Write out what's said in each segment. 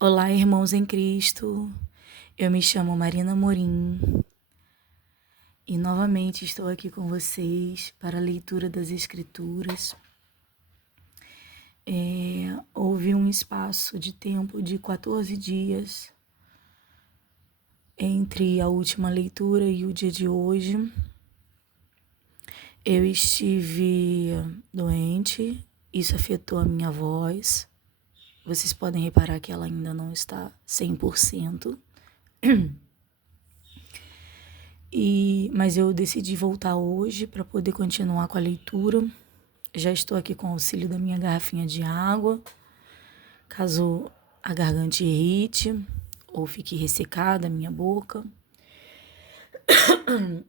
Olá, irmãos em Cristo. Eu me chamo Marina Morim e novamente estou aqui com vocês para a leitura das Escrituras. Houve um espaço de tempo de 14 dias entre a última leitura e o dia de hoje. Eu estive doente, isso afetou a minha voz. Vocês podem reparar que ela ainda não está 100%. Mas eu decidi voltar hoje para poder continuar com a leitura. Já estou aqui com o auxílio da minha garrafinha de água, caso a garganta irrite ou fique ressecada a minha boca.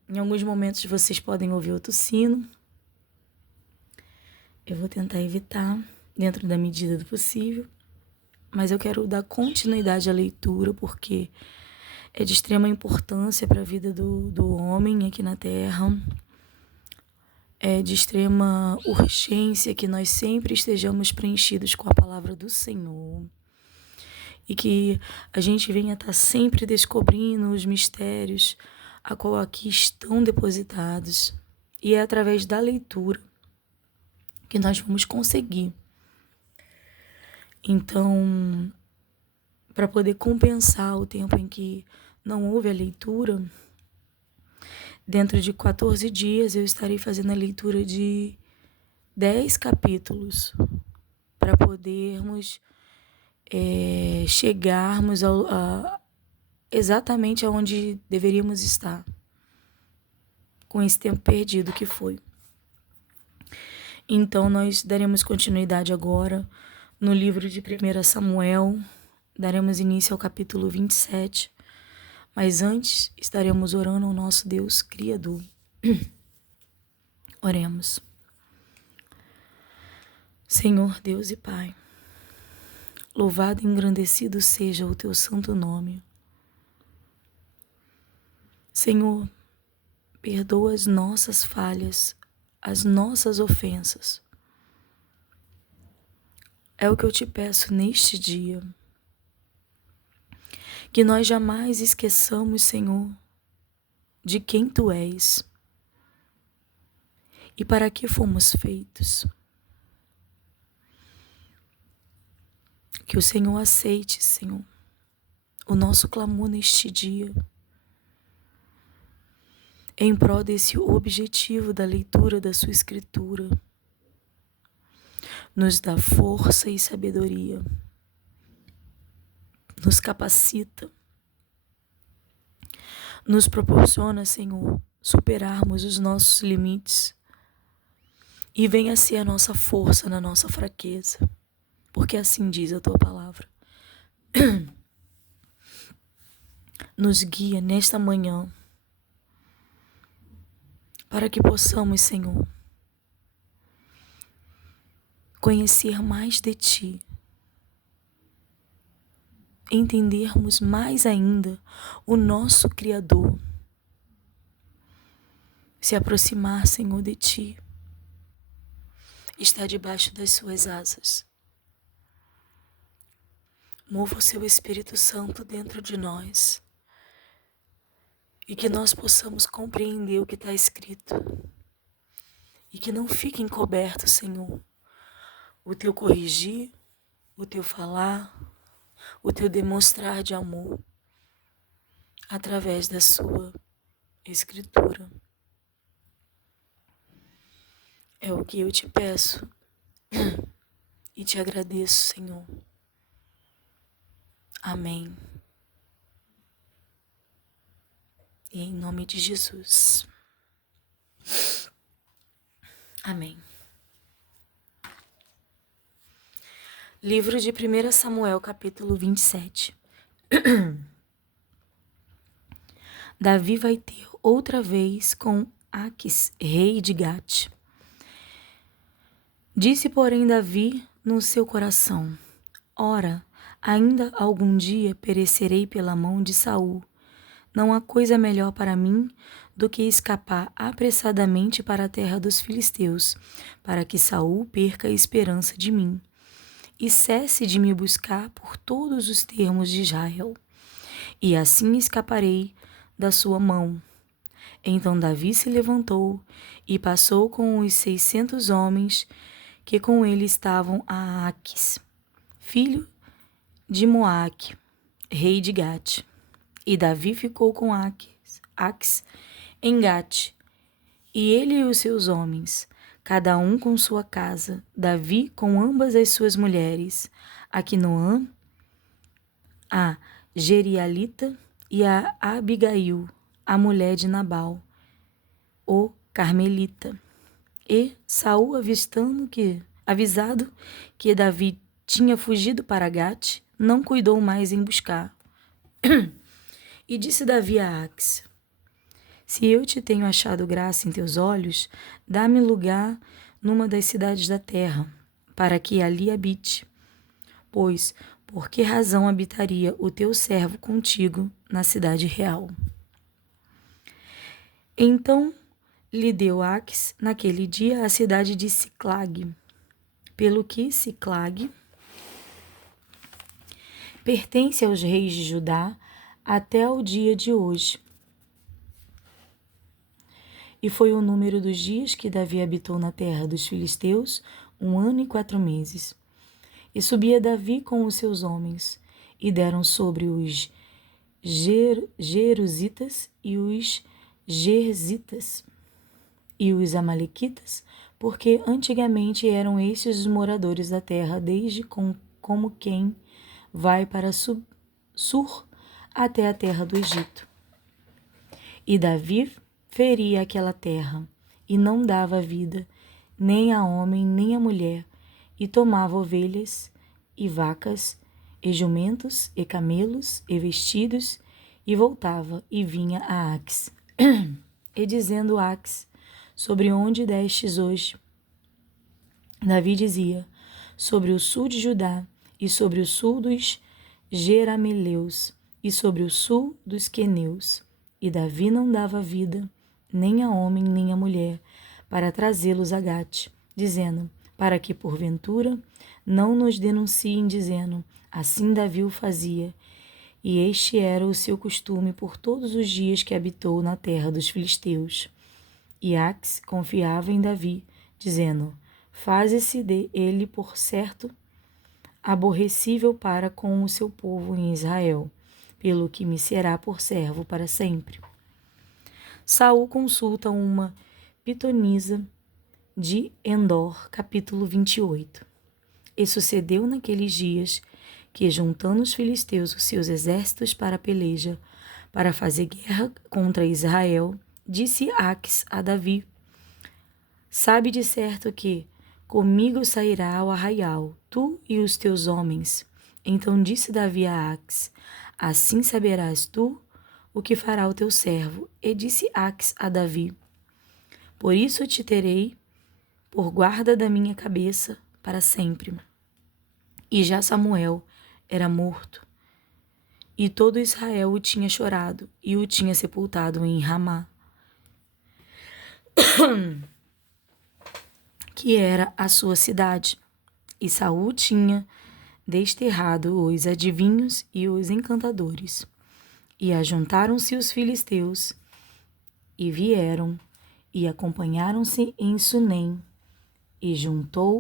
Em alguns momentos vocês podem ouvir eu tossindo. Eu vou tentar evitar dentro da medida do possível, mas eu quero dar continuidade à leitura porque é de extrema importância para a vida do homem aqui na Terra. É de extrema urgência que nós sempre estejamos preenchidos com a palavra do Senhor e que a gente venha estar sempre descobrindo os mistérios a qual aqui estão depositados, e é através da leitura que nós vamos conseguir. Então, para poder compensar o tempo em que não houve a leitura, dentro de 14 dias eu estarei fazendo a leitura de 10 capítulos para podermos chegarmos exatamente aonde deveríamos estar com esse tempo perdido que foi. Então nós daremos continuidade agora no livro de 1 Samuel, daremos início ao capítulo 27, mas antes estaremos orando ao nosso Deus Criador. Oremos. Senhor Deus e Pai, louvado e engrandecido seja o teu santo nome. Senhor, perdoa as nossas falhas, as nossas ofensas. É o que eu te peço neste dia. Que nós jamais esqueçamos, Senhor, de quem Tu és e para que fomos feitos. Que o Senhor aceite, Senhor, o nosso clamor neste dia, em prol desse objetivo da leitura da Sua Escritura. Nos dá força e sabedoria, nos capacita, nos proporciona, Senhor, superarmos os nossos limites e venha ser a nossa força na nossa fraqueza, porque assim diz a Tua palavra. Nos guia nesta manhã para que possamos, Senhor, conhecer mais de Ti, entendermos mais ainda o nosso Criador, se aproximar, Senhor, de Ti, estar debaixo das Suas asas. Mova o Seu Espírito Santo dentro de nós e que nós possamos compreender o que está escrito e que não fique encoberto, Senhor, o Teu corrigir, o Teu falar, o Teu demonstrar de amor através da Sua Escritura. É o que eu te peço e te agradeço, Senhor. Amém. E em nome de Jesus. Amém. Livro de 1 Samuel, capítulo 27. Davi vai ter outra vez com Aquis, rei de Gate. Disse, porém, Davi no seu coração: ora, ainda algum dia perecerei pela mão de Saul. Não há coisa melhor para mim do que escapar apressadamente para a terra dos filisteus, para que Saul perca a esperança de mim. e cesse de me buscar por todos os termos de Israel, e assim escaparei da sua mão. Então Davi se levantou e passou com os 600 homens que com ele estavam a Aques, filho de Moaque, rei de Gate. E Davi ficou com Aques em Gate, e ele e os seus homens, cada um com sua casa, Davi com ambas as suas mulheres, Aquinoã, a Jerialita, e a Abigail, a mulher de Nabal, o Carmelita. E Saul, avisado que Davi tinha fugido para Gate, não cuidou mais em buscar. E disse Davi a Aques: se eu te tenho achado graça em teus olhos, dá-me lugar numa das cidades da terra, para que ali habite. Pois, por que razão habitaria o teu servo contigo na cidade real? Então lhe deu Aques naquele dia a cidade de Siclag, pelo que Siclag pertence aos reis de Judá até o dia de hoje. E foi o número dos dias que Davi habitou na terra dos filisteus, 1 ano e 4 meses. E subia Davi com os seus homens, e deram sobre os Jerusitas e os Gerzitas e os Amalequitas, porque antigamente eram estes os moradores da terra, desde como quem vai para Sur até a terra do Egito. E Davi feria aquela terra, e não dava vida, nem a homem, nem a mulher, e tomava ovelhas, e vacas, e jumentos, e camelos, e vestidos, e voltava, e vinha a Aques. E dizendo Aques, sobre onde destes hoje? Davi dizia, sobre o sul de Judá, e sobre o sul dos Jerameleus, e sobre o sul dos Queneus. E Davi não dava vida, nem a homem, nem a mulher, para trazê-los a Gate, dizendo, para que, porventura, não nos denunciem, dizendo, assim Davi o fazia. E este era o seu costume por todos os dias que habitou na terra dos filisteus. E Aques confiava em Davi, dizendo, faze-se de ele por certo aborrecível para com o seu povo em Israel, pelo que me será por servo para sempre. Saul consulta uma pitonisa de Endor, capítulo 28. E sucedeu naqueles dias que, juntando os filisteus os seus exércitos para a peleja, para fazer guerra contra Israel, disse Aques a Davi, sabe de certo que comigo sairá ao arraial, tu e os teus homens. Então disse Davi a Aques, assim saberás tu o que fará o teu servo. E disse Aques a Davi, por isso te terei por guarda da minha cabeça para sempre. E já Samuel era morto, e todo Israel o tinha chorado, e o tinha sepultado em Ramá, que era a sua cidade. E Saul tinha desterrado os adivinhos e os encantadores. E ajuntaram-se os filisteus, e vieram, e acompanharam-se em Sunem, e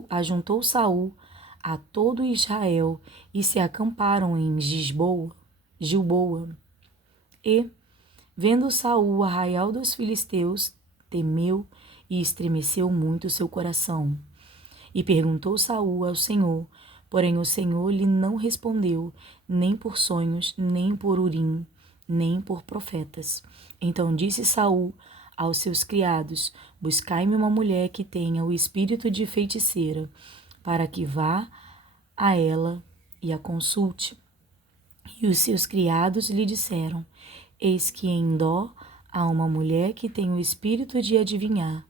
ajuntou Saul a todo Israel, e se acamparam em Gilboa. E, vendo Saul o arraial dos filisteus, temeu e estremeceu muito o seu coração. E perguntou Saul ao Senhor, porém o Senhor lhe não respondeu, nem por sonhos, nem por Urim, nem por profetas. Então disse Saul aos seus criados, buscai-me uma mulher que tenha o espírito de feiticeira, para que vá a ela e a consulte. E os seus criados lhe disseram, eis que em Endor há uma mulher que tem o espírito de adivinhar.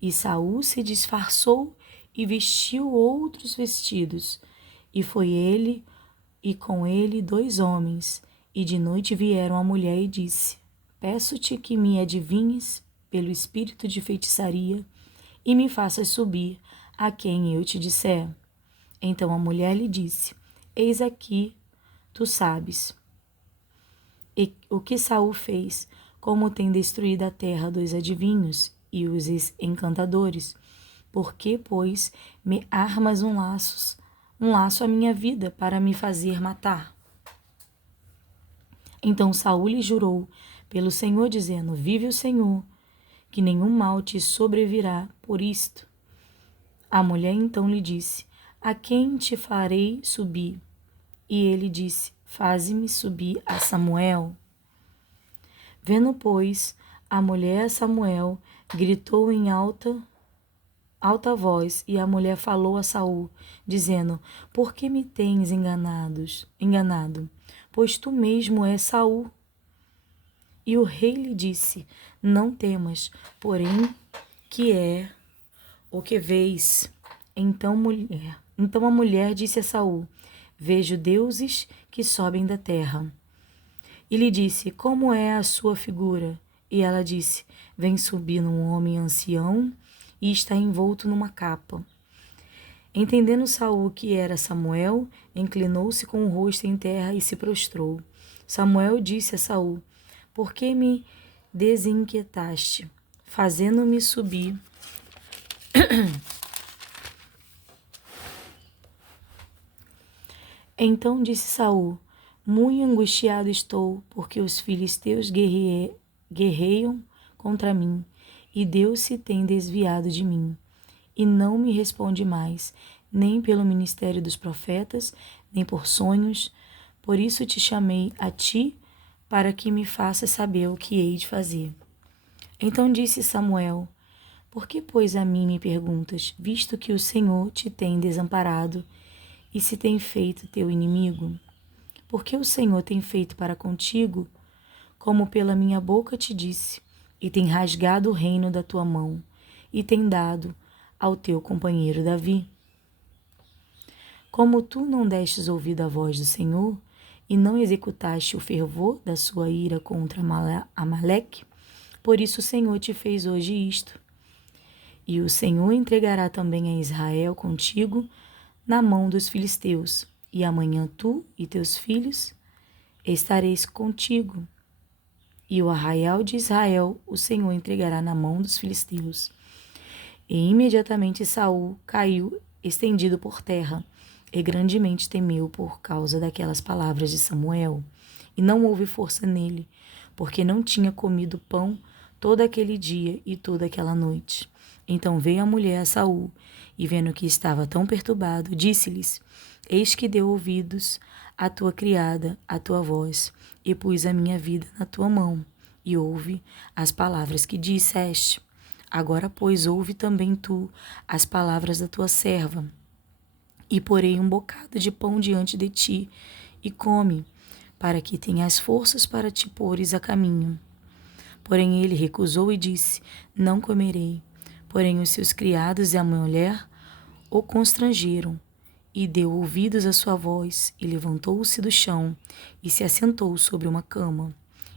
E Saul se disfarçou e vestiu outros vestidos. E foi ele, e com ele 2 homens. E de noite vieram a mulher e disse, peço-te que me adivinhes pelo espírito de feitiçaria e me faças subir a quem eu te disser. Então a mulher lhe disse: Eis aqui, tu sabes e o que Saul fez, como tem destruído a terra dos adivinhos e os encantadores. Por que, pois, me armas um laço à minha vida para me fazer matar? Então Saul lhe jurou pelo Senhor, dizendo: Vive o Senhor, que nenhum mal te sobrevirá por isto. A mulher então lhe disse: A quem te farei subir? E ele disse: Faze-me subir a Samuel. Vendo, pois, a mulher a Samuel, gritou em alta voz, e a mulher falou a Saul, dizendo: Por que me tens enganado? Pois tu mesmo és Saul. E o rei lhe disse: Não temas, porém, que é o que vês? Então a mulher disse a Saul: Vejo deuses que sobem da terra. E lhe disse: Como é a sua figura? E ela disse: Vem subindo um homem ancião e está envolto numa capa. Entendendo Saul que era Samuel, inclinou-se com o rosto em terra e se prostrou. Samuel disse a Saul: Por que me desinquietaste, fazendo-me subir? Então disse Saul: Muito angustiado estou, porque os filisteus guerreiam contra mim, e Deus se tem desviado de mim, e não me responde mais, nem pelo ministério dos profetas, nem por sonhos. Por isso te chamei a ti, para que me faças saber o que hei de fazer. Então disse Samuel: Por que, pois, a mim me perguntas, visto que o Senhor te tem desamparado e se tem feito teu inimigo? Porque o Senhor tem feito para contigo, como pela minha boca te disse, e tem rasgado o reino da tua mão, e tem dado ao teu companheiro Davi. Como tu não destes ouvido à voz do Senhor, e não executaste o fervor da sua ira contra Amaleque, por isso o Senhor te fez hoje isto. E o Senhor entregará também a Israel contigo na mão dos filisteus, e amanhã tu e teus filhos estareis contigo. E o arraial de Israel o Senhor entregará na mão dos filisteus. E imediatamente Saul caiu estendido por terra, e grandemente temeu por causa daquelas palavras de Samuel. E não houve força nele, porque não tinha comido pão todo aquele dia e toda aquela noite. Então veio a mulher a Saul, e vendo que estava tão perturbado, disse-lhes: Eis que deu ouvidos à tua criada, à tua voz, e pus a minha vida na tua mão, e ouve as palavras que disseste. Agora, pois, ouve também tu as palavras da tua serva, e porei um bocado de pão diante de ti, e come, para que tenhas forças para te pôres a caminho. Porém ele recusou e disse: Não comerei. Porém os seus criados e a mulher o constrangeram, e deu ouvidos à sua voz, e levantou-se do chão, e se assentou sobre uma cama.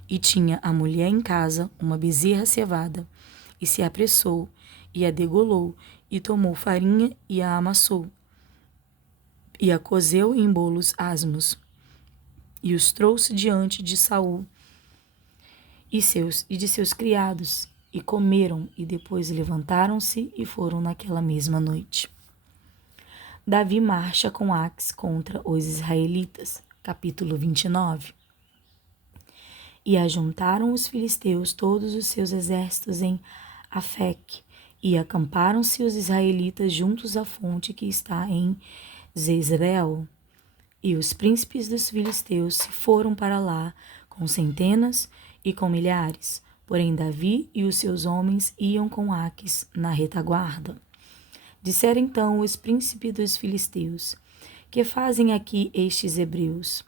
E tinha a mulher em casa uma bezerra cevada, e se apressou, e a degolou, e tomou farinha, e a amassou, e a cozeu em bolos asmos, e os trouxe diante de Saul e de seus criados, e comeram, e depois levantaram-se e foram naquela mesma noite. Davi marcha com Aques contra os israelitas. Capítulo 29. E ajuntaram os filisteus todos os seus exércitos em Afeque, e acamparam-se os israelitas juntos à fonte que está em Jezreel. E os príncipes dos filisteus se foram para lá com centenas e com milhares. Porém Davi e os seus homens iam com Aques na retaguarda. Disseram então os príncipes dos filisteus: Que fazem aqui estes hebreus?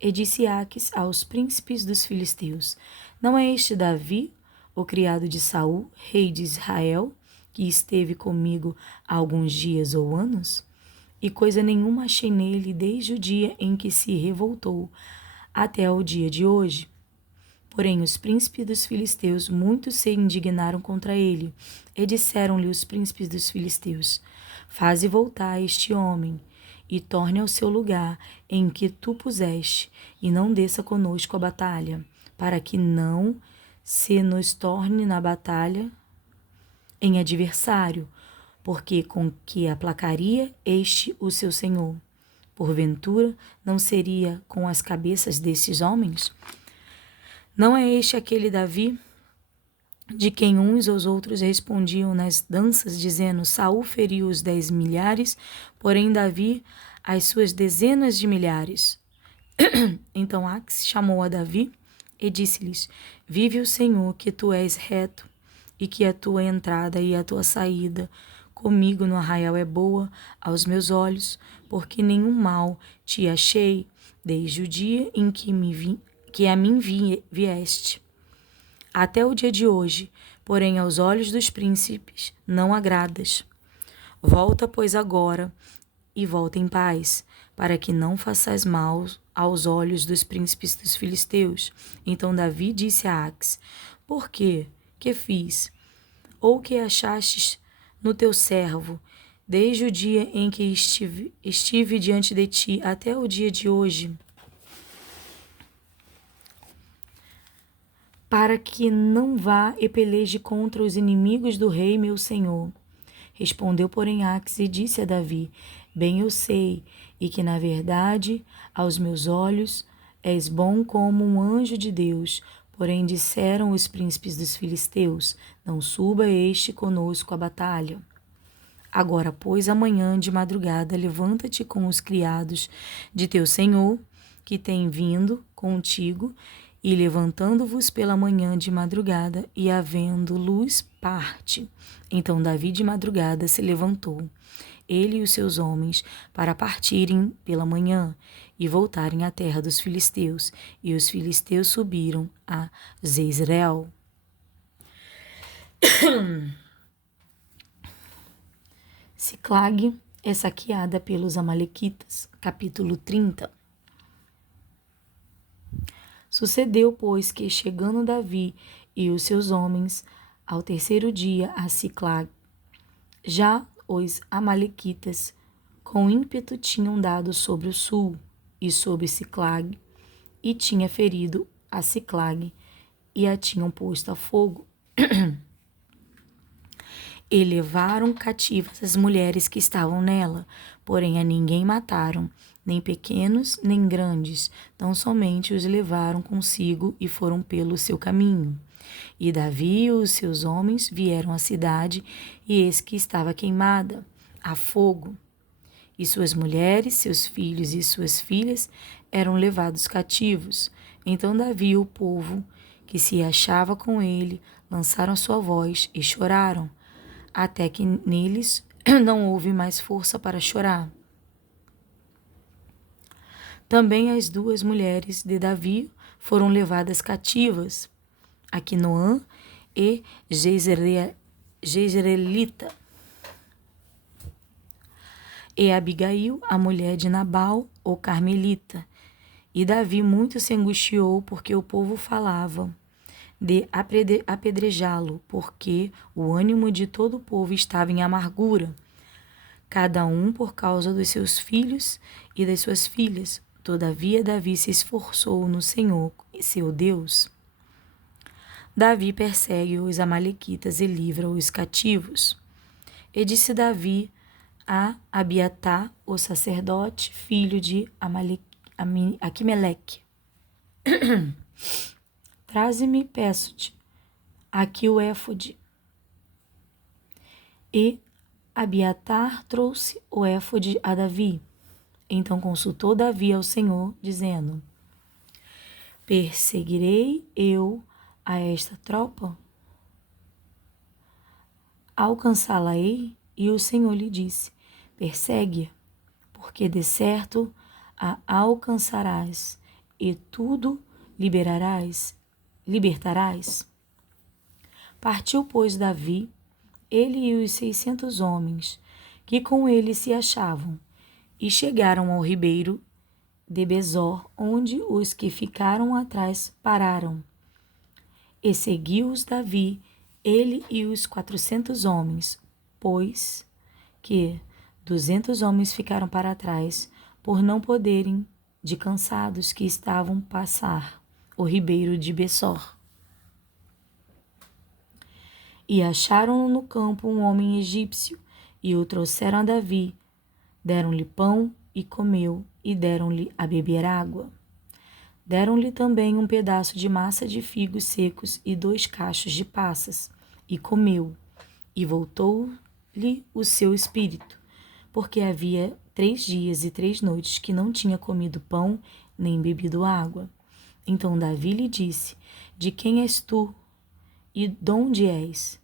E disse Aques aos príncipes dos filisteus: Não é este Davi, o criado de Saul, rei de Israel, que esteve comigo há alguns dias ou anos? E coisa nenhuma achei nele desde o dia em que se revoltou até o dia de hoje. Porém os príncipes dos filisteus muito se indignaram contra ele, e disseram-lhe os príncipes dos filisteus: Faze voltar este homem, e torne ao seu lugar em que tu puseste, e não desça conosco a batalha, para que não se nos torne na batalha em adversário, porque com que aplacaria este o seu senhor? Porventura, não seria com as cabeças desses homens? Não é este aquele Davi, de quem uns aos outros respondiam nas danças, dizendo: Saul feriu os 10 milhares, porém Davi as suas dezenas de milhares. Então Ax chamou a Davi e disse-lhes: Vive o Senhor, que tu és reto, e que a tua entrada e a tua saída comigo no arraial é boa aos meus olhos, porque nenhum mal te achei desde o dia em que a mim vieste até o dia de hoje, porém aos olhos dos príncipes não agradas. Volta, pois, agora, e volta em paz, para que não faças mal aos olhos dos príncipes dos filisteus. Então Davi disse a Ax: Por quê? Que fiz? Ou que achastes no teu servo, desde o dia em que estive diante de ti até o dia de hoje? Para que não vá e peleje contra os inimigos do rei meu senhor. Respondeu, porém, Ax e disse a Davi: Bem eu sei, e que, na verdade, aos meus olhos, és bom como um anjo de Deus. Porém, disseram os príncipes dos filisteus: Não suba este conosco à batalha. Agora, pois, amanhã de madrugada, levanta-te com os criados de teu senhor, que têm vindo contigo, e levantando-vos pela manhã de madrugada, e havendo luz, parte. Então Davi de madrugada se levantou, ele e os seus homens, para partirem pela manhã e voltarem à terra dos filisteus. E os filisteus subiram a Jezreel. Siclag é saqueada pelos amalequitas. Capítulo 30. Sucedeu, pois, que, chegando Davi e os seus homens ao terceiro dia a Siclag, já os amalequitas com ímpeto tinham dado sobre o sul e sobre Siclag, e tinha ferido a Siclag, e a tinham posto a fogo. E levaram cativas as mulheres que estavam nela, porém a ninguém mataram, nem pequenos, nem grandes, tão somente os levaram consigo e foram pelo seu caminho. E Davi e os seus homens vieram à cidade, e eis que estava queimada, a fogo. E suas mulheres, seus filhos e suas filhas eram levados cativos. Então Davi e o povo que se achava com ele lançaram a sua voz e choraram, até que neles não houve mais força para chorar. Também as 2 mulheres de Davi foram levadas cativas, Aquinoã e Jezreelita. E Abigail, a mulher de Nabal, o Carmelita. E Davi muito se angustiou, porque o povo falava de apedrejá-lo, porque o ânimo de todo o povo estava em amargura, cada um por causa dos seus filhos e das suas filhas. Todavia Davi se esforçou no Senhor, seu Deus. Davi persegue os amalequitas e livra os cativos. E disse Davi a Abiatar, o sacerdote, filho de Aquimeleque: Traze-me, peço-te, aqui o éfode. E Abiatar trouxe o éfode a Davi. Então consultou Davi ao Senhor, dizendo: Perseguirei eu a esta tropa? Alcançá-la-ei? E o Senhor lhe disse: Persegue-a, porque de certo a alcançarás, e tudo libertarás. Partiu, pois, Davi, ele e os 600 homens que com ele se achavam, e chegaram ao ribeiro de Besor, onde os que ficaram atrás pararam. E seguiu-os Davi, ele e os 400 homens, pois que 200 homens ficaram para trás, por não poderem, de cansados que estavam, passar o ribeiro de Bessor. E acharam no campo um homem egípcio, e o trouxeram a Davi. Deram-lhe pão e comeu, e deram-lhe a beber água. Deram-lhe também um pedaço de massa de figos secos e 2 cachos de passas, e comeu, e voltou-lhe o seu espírito, porque havia 3 dias e 3 noites que não tinha comido pão nem bebido água. Então Davi lhe disse: De quem és tu? E de onde és?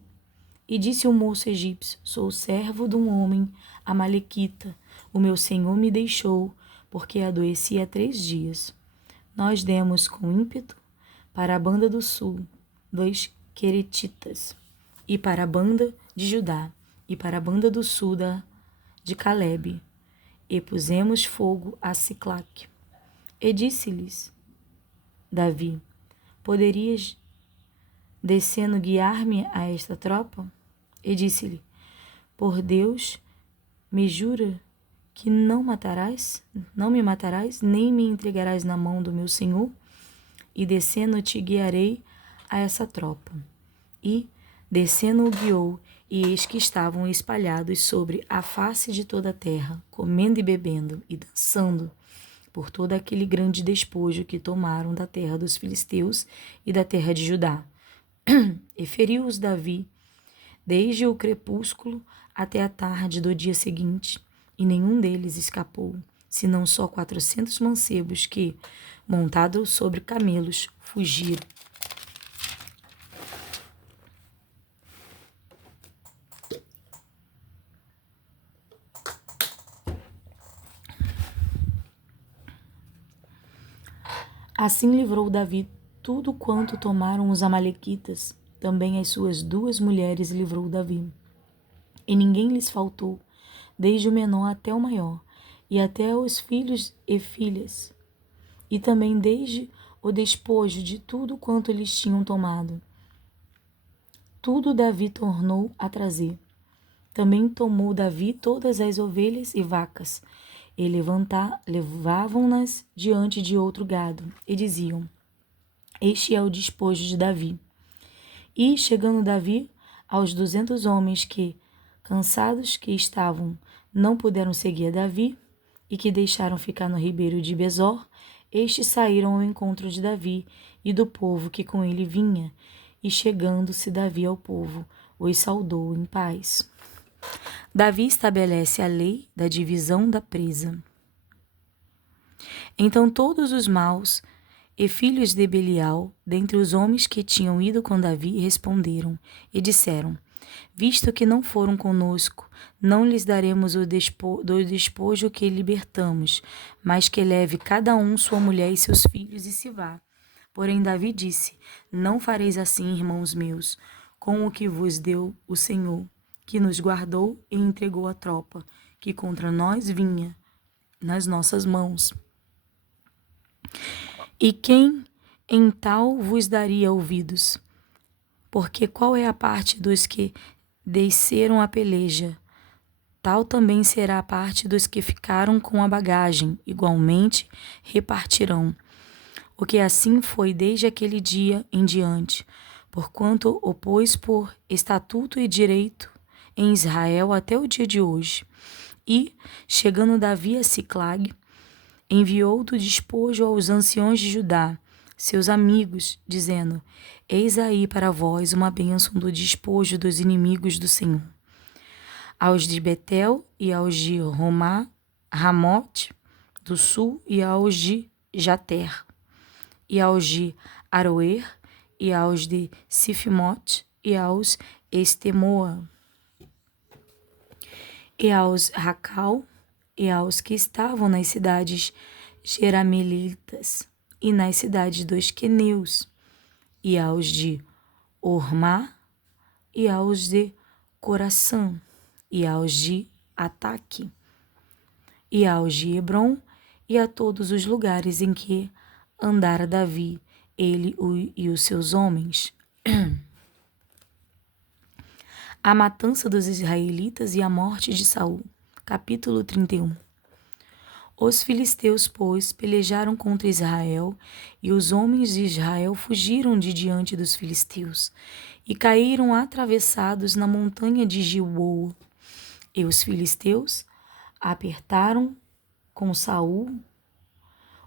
E disse o moço egípcio: Sou servo de um homem amalequita. O meu senhor me deixou, porque adoeci há 3 dias. Nós demos com ímpeto para a banda do sul, dos Queretitas, e para a banda de Judá, e para a banda do sul de Calebe, e pusemos fogo a Siclac. E disse-lhes Davi: Poderias, descendo, guiar-me a esta tropa? E disse-lhe: Por Deus, me jura que não me matarás, nem me entregarás na mão do meu senhor? E descendo te guiarei a essa tropa. E, descendo o guiou, e eis que estavam espalhados sobre a face de toda a terra, comendo e bebendo, e dançando, por todo aquele grande despojo que tomaram da terra dos filisteus e da terra de Judá. E feriu-os Davi, desde o crepúsculo até a tarde do dia seguinte, e nenhum deles escapou, senão só 400 mancebos que, montados sobre camelos, fugiram. Assim livrou Davi tudo quanto tomaram os amalequitas, também as suas 2 mulheres livrou Davi. E ninguém lhes faltou, desde o menor até o maior, e até os filhos e filhas, e também desde o despojo de tudo quanto lhes tinham tomado. Tudo Davi tornou a trazer. Também tomou Davi todas as ovelhas e vacas, e levavam-nas diante de outro gado, e diziam: Este é o despojo de Davi. E, chegando Davi aos 200 homens que, cansados que estavam, não puderam seguir a Davi, e que deixaram ficar no ribeiro de Besor, estes saíram ao encontro de Davi e do povo que com ele vinha, e chegando-se Davi ao povo, os saudou em paz. Davi estabelece a lei da divisão da presa. Então todos os maus e filhos de Belial, dentre os homens que tinham ido com Davi, responderam e disseram: Visto que não foram conosco, não lhes daremos do despojo que libertamos, mas que leve cada um sua mulher e seus filhos e se vá. Porém Davi disse: Não fareis assim, irmãos meus, com o que vos deu o Senhor, que nos guardou e entregou a tropa, que contra nós vinha, nas nossas mãos. E quem em tal vos daria ouvidos? Porque qual é a parte dos que desceram a peleja? Tal também será a parte dos que ficaram com a bagagem, igualmente repartirão. O que assim foi desde aquele dia em diante, porquanto o pôs por estatuto e direito em Israel até o dia de hoje. E, chegando Davi a Siclag, enviou do despojo aos anciões de Judá, seus amigos, dizendo: Eis aí para vós uma bênção do despojo dos inimigos do Senhor. Aos de Betel e aos de Ramote do sul e aos de Jater, e aos de Aroer e aos de Sifimote e aos Estemoa, e aos Racal, e aos que estavam nas cidades jeramelitas e nas cidades dos queneus, e aos de Ormá, e aos de Coração, e aos de Ataque, e aos de Hebron, e a todos os lugares em que andara Davi, ele e os seus homens. A matança dos israelitas e a morte de Saul. Capítulo 31. Os filisteus, pois, pelejaram contra Israel, e os homens de Israel fugiram de diante dos filisteus, e caíram atravessados na montanha de Gilboa. E os filisteus apertaram com Saul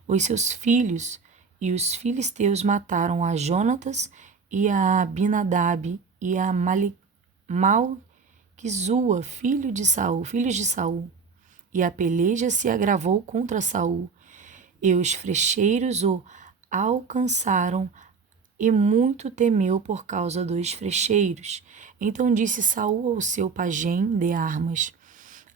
os seus filhos, e os filisteus mataram a Jonatas e a Abinadab e a Malquizua, filhos de Saul. E a peleja se agravou contra Saul, e os frecheiros o alcançaram, e muito temeu por causa dos frecheiros. Então disse Saul ao seu pajem de armas: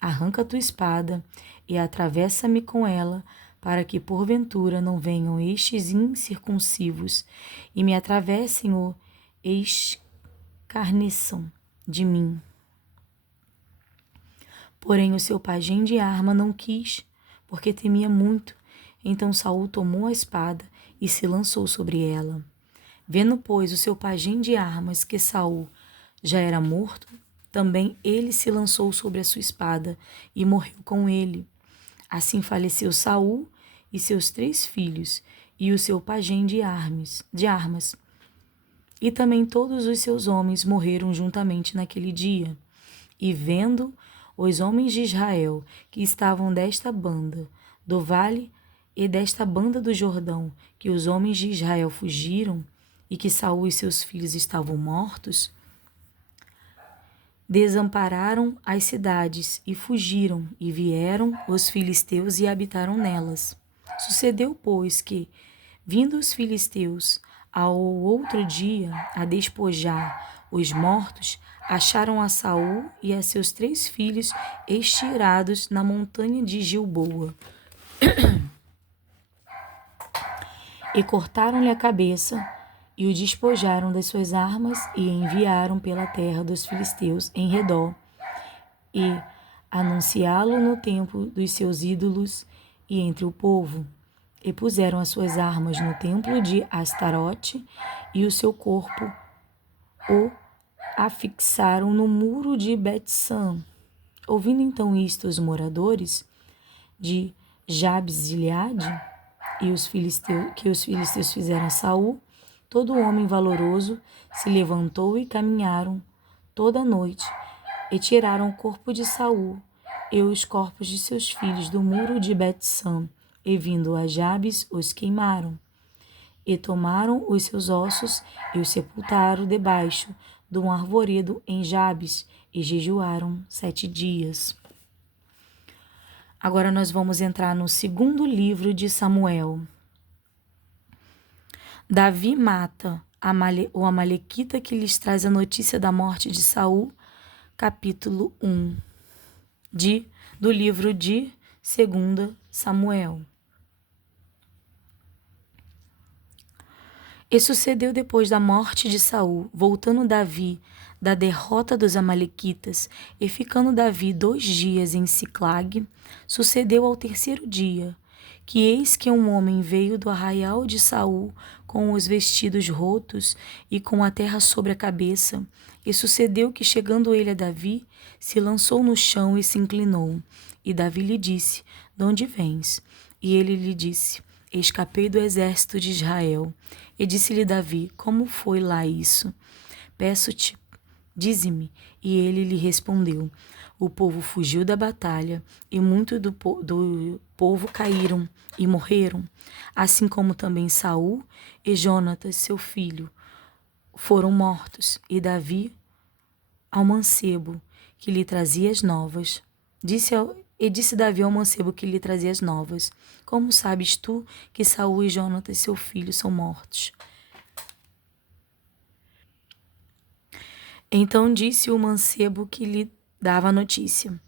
Arranca tua espada e atravessa-me com ela, para que porventura não venham estes incircuncivos e me atravessem ou escarneçam de mim. Porém o seu pajem de arma não quis, porque temia muito. Então Saul tomou a espada e se lançou sobre ela. Vendo, pois, o seu pajem de armas que Saul já era morto, também ele se lançou sobre a sua espada e morreu com ele. Assim faleceu Saul e seus 3 filhos, e o seu pajem de armas. E também todos os seus homens morreram juntamente naquele dia. E vendo os homens de Israel, que estavam desta banda do vale e desta banda do Jordão, que os homens de Israel fugiram, e que Saul e seus filhos estavam mortos, desampararam as cidades e fugiram, e vieram os filisteus e habitaram nelas. Sucedeu, pois, que, vindo os filisteus ao outro dia a despojar os mortos, acharam a Saul e a seus 3 filhos estirados na montanha de Gilboa. E cortaram-lhe a cabeça, e o despojaram das suas armas, e enviaram pela terra dos filisteus em redor, e anunciá-lo no templo dos seus ídolos e entre o povo. E puseram as suas armas no templo de Astarote, e o seu corpo o afixaram no muro de Bet-San. Ouvindo então isto os moradores de Jabes-Gileade, e os filisteus fizeram a Saul, todo homem valoroso se levantou e caminharam toda a noite, e tiraram o corpo de Saul e os corpos de seus filhos do muro de Bet-San, e vindo a Jabes os queimaram. E tomaram os seus ossos e os sepultaram debaixo de um arvoredo em Jabes, e jejuaram 7 dias. Agora nós vamos entrar no segundo livro de Samuel. Davi mata o amalequita que lhes traz a notícia da morte de Saul, capítulo 1 do livro de 2 Samuel. E sucedeu depois da morte de Saul, voltando Davi da derrota dos amalequitas, e ficando Davi 2 dias em Siclag, sucedeu ao 3º dia, que eis que um homem veio do arraial de Saul com os vestidos rotos e com a terra sobre a cabeça. E sucedeu que, chegando ele a Davi, se lançou no chão e se inclinou. E Davi lhe disse: De onde vens? E ele lhe disse: Escapei do exército de Israel. E disse-lhe Davi: Como foi lá isso? Peço-te, dize-me. E ele lhe respondeu: O povo fugiu da batalha, e muito do povo caíram e morreram, assim como também Saul e Jonatas, seu filho, foram mortos. E Davi, ao mancebo que lhe trazia as novas, disse Davi ao mancebo que lhe trazia as novas: Como sabes tu que Saul e Jonatas, seu filho, são mortos? Então disse o mancebo que lhe dava a notícia: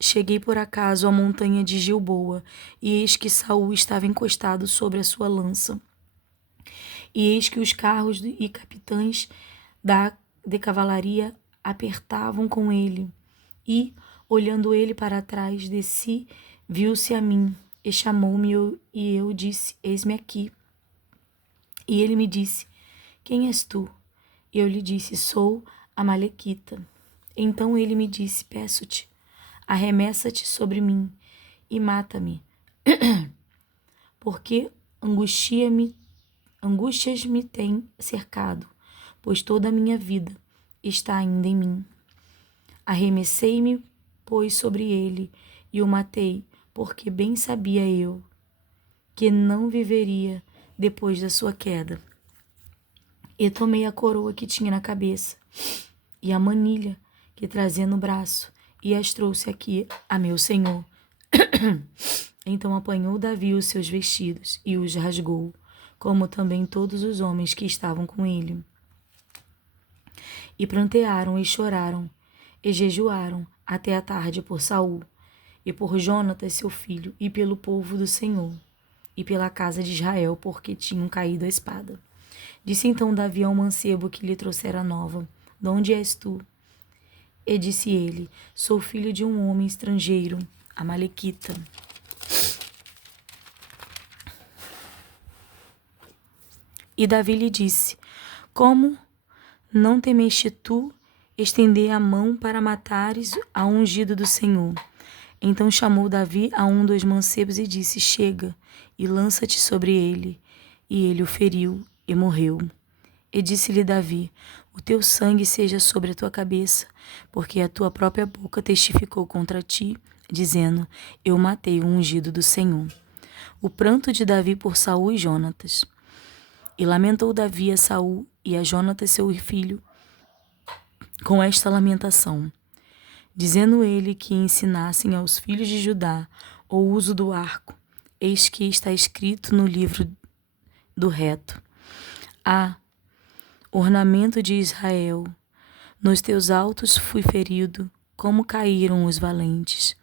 Cheguei por acaso à montanha de Gilboa, e eis que Saul estava encostado sobre a sua lança. E eis que os carros e capitães de cavalaria apertavam com ele. E, olhando ele para trás de si, viu-se a mim, e chamou-me, e eu disse: Eis-me aqui. E ele me disse: Quem és tu? E eu lhe disse: Sou Amalequita. Então ele me disse: Peço-te, arremessa-te sobre mim e mata-me, porque angústias me têm cercado, pois toda a minha vida está ainda em mim. Arremessei-me, pois, sobre ele e o matei, porque bem sabia eu que não viveria depois da sua queda. E tomei a coroa que tinha na cabeça e a manilha que trazia no braço e as trouxe aqui a meu senhor. Então apanhou Davi os seus vestidos e os rasgou, como também todos os homens que estavam com ele. E prantearam e choraram, e jejuaram até a tarde por Saul, e por Jonatas seu filho, e pelo povo do Senhor, e pela casa de Israel, porque tinham caído a espada. Disse então Davi ao mancebo que lhe trouxera nova: De onde és tu? E disse ele: Sou filho de um homem estrangeiro, amalequita. E Davi lhe disse: Como não temeste tu estender a mão para matares a ungido do Senhor? Então chamou Davi a um dos mancebos e disse: Chega e lança-te sobre ele. E ele o feriu e morreu. E disse-lhe Davi: O teu sangue seja sobre a tua cabeça, porque a tua própria boca testificou contra ti, dizendo: Eu matei o ungido do Senhor. O pranto de Davi por Saul e Jonatas. E lamentou Davi a Saul e a Jonatas seu filho com esta lamentação, dizendo ele que ensinassem aos filhos de Judá o uso do arco. Eis que está escrito no livro do reto: ornamento de Israel, nos teus altos fui ferido, como caíram os valentes.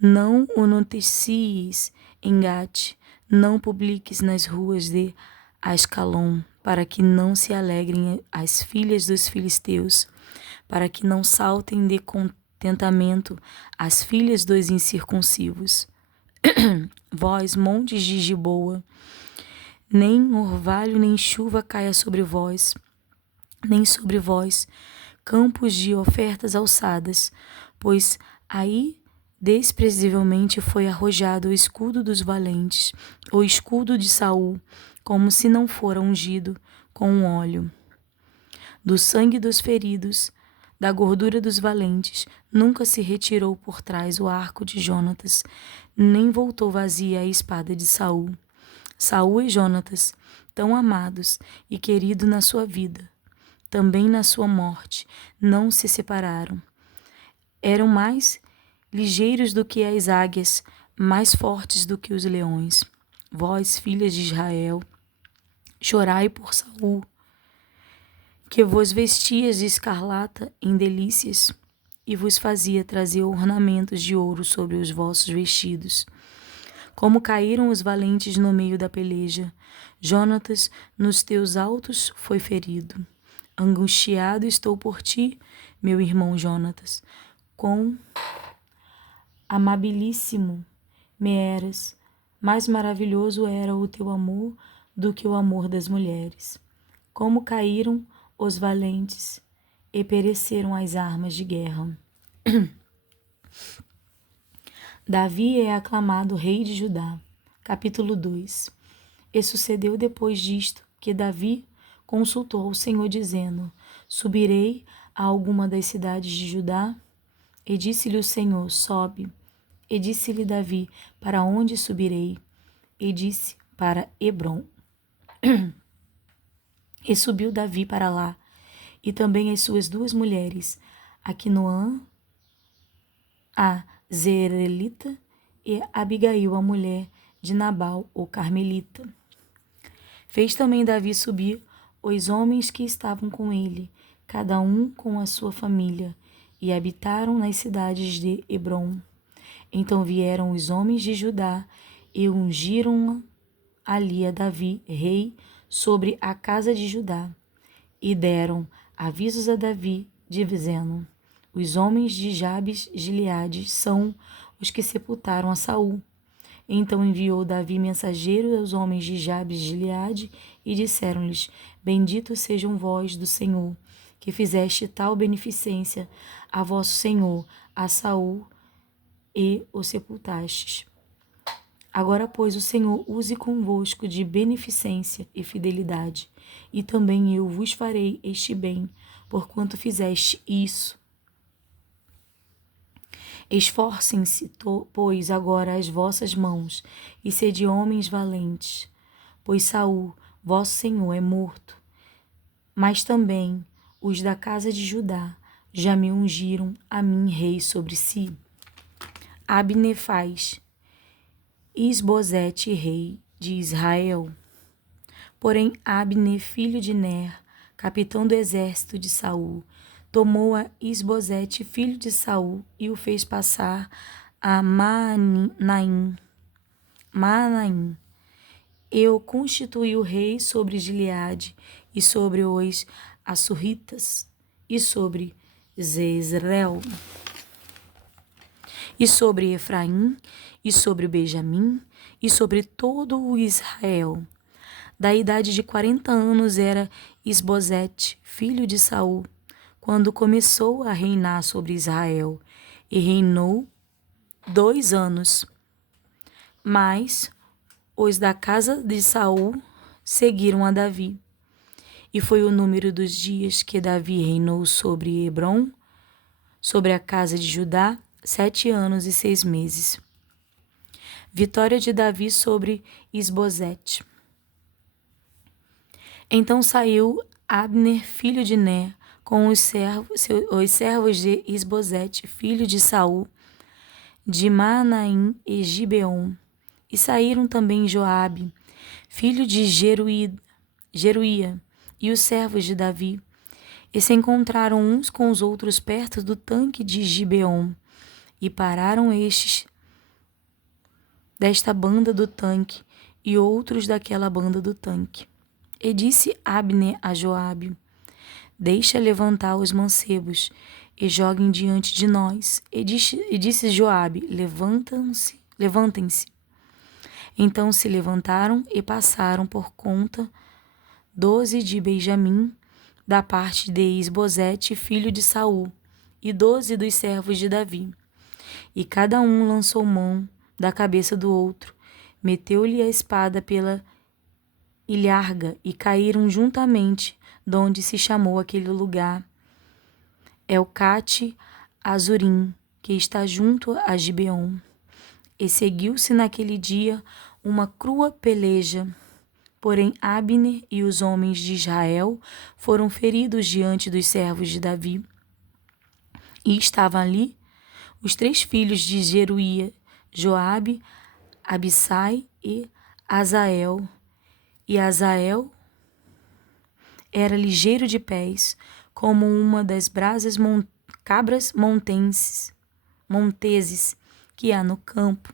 Não o noticies em Gate, não publiques nas ruas de Ascalon, para que não se alegrem as filhas dos filisteus, para que não saltem de contentamento as filhas dos incircuncisos. Vós, montes de Giboa, nem orvalho nem chuva caia sobre vós, nem sobre vós, campos de ofertas alçadas, pois aí desprezivelmente foi arrojado o escudo dos valentes, o escudo de Saul, como se não fora ungido com óleo. Do sangue dos feridos, da gordura dos valentes, nunca se retirou por trás o arco de Jonatas, nem voltou vazia a espada de Saul. Saul e Jonatas, tão amados e queridos na sua vida, também na sua morte, não se separaram. Eram mais ligeiros do que as águias, mais fortes do que os leões. Vós, filhas de Israel, chorai por Saul, que vos vestias de escarlata em delícias, e vos fazia trazer ornamentos de ouro sobre os vossos vestidos. Como caíram os valentes no meio da peleja, Jonatas nos teus altos foi ferido. Angustiado estou por ti, meu irmão Jonatas. Quão amabilíssimo me eras, mais maravilhoso era o teu amor do que o amor das mulheres. Como caíram os valentes e pereceram as armas de guerra. Davi é aclamado rei de Judá. Capítulo 2. E sucedeu depois disto que Davi consultou o Senhor, dizendo: Subirei a alguma das cidades de Judá? E disse-lhe o Senhor: Sobe. E disse-lhe Davi: Para onde subirei? E disse: Para Hebrom. E subiu Davi para lá, e também as suas duas mulheres, Aquinoã, a Zerelita, e Abigail, a mulher de Nabal, o Carmelita. Fez também Davi subir os homens que estavam com ele, cada um com a sua família, e habitaram nas cidades de Hebrom. Então vieram os homens de Judá e ungiram ali a Davi, rei, sobre a casa de Judá. E deram avisos a Davi, dizendo: Os homens de Jabes Gileade são os que sepultaram a Saul. Então enviou Davi mensageiros aos homens de Jabes Gileade e disseram-lhes: Benditos sejam vós do Senhor, que fizeste tal beneficência a vosso senhor, a Saul, e o sepultastes. Agora, pois, o Senhor use convosco de beneficência e fidelidade, e também eu vos farei este bem, porquanto fizeste isso. Esforcem-se, pois, agora as vossas mãos, e sede homens valentes, pois Saul, vosso senhor, é morto, mas também os da casa de Judá já me ungiram a mim rei sobre si. Abner faz Isbosete rei de Israel. Porém Abner, filho de Ner, capitão do exército de Saul, tomou a Isbosete, filho de Saul, e o fez passar a Maanaim. E o constituiu rei sobre Gileade, e sobre os Assurritas, e sobre Jezreel, e sobre Efraim, e sobre Benjamim, e sobre todo o Israel. Da idade de 40 anos era Isbosete, filho de Saul, quando começou a reinar sobre Israel, e reinou 2 anos. Mas os da casa de Saul seguiram a Davi. E foi o número dos dias que Davi reinou sobre Hebrom, sobre a casa de Judá, 7 anos e 6 meses. Vitória de Davi sobre Isbosete. Então saiu Abner, filho de Ner, com os servos de Isbosete, filho de Saul, de Maanaim e Gibeon. E saíram também Joabe, filho de Jeruía, e os servos de Davi. E se encontraram uns com os outros perto do tanque de Gibeon. E pararam estes desta banda do tanque, e outros daquela banda do tanque. E disse Abner a Joabe: Deixa levantar os mancebos, e joguem diante de nós. E disse Joabe: Levantem-se. Então se levantaram e passaram por conta 12 de Benjamim, da parte de Isbosete, filho de Saul, e 12 dos servos de Davi. E cada um lançou mão da cabeça do outro, meteu-lhe a espada pela ilharga, e caíram juntamente, donde se chamou aquele lugar Elcate Azurim, que está junto a Gibeon. E seguiu-se naquele dia uma crua peleja. Porém Abner e os homens de Israel foram feridos diante dos servos de Davi. E estavam ali os 3 filhos de Jeruía, Joabe, Abissai e Azael. E Azael era ligeiro de pés, como uma das cabras monteses que há no campo.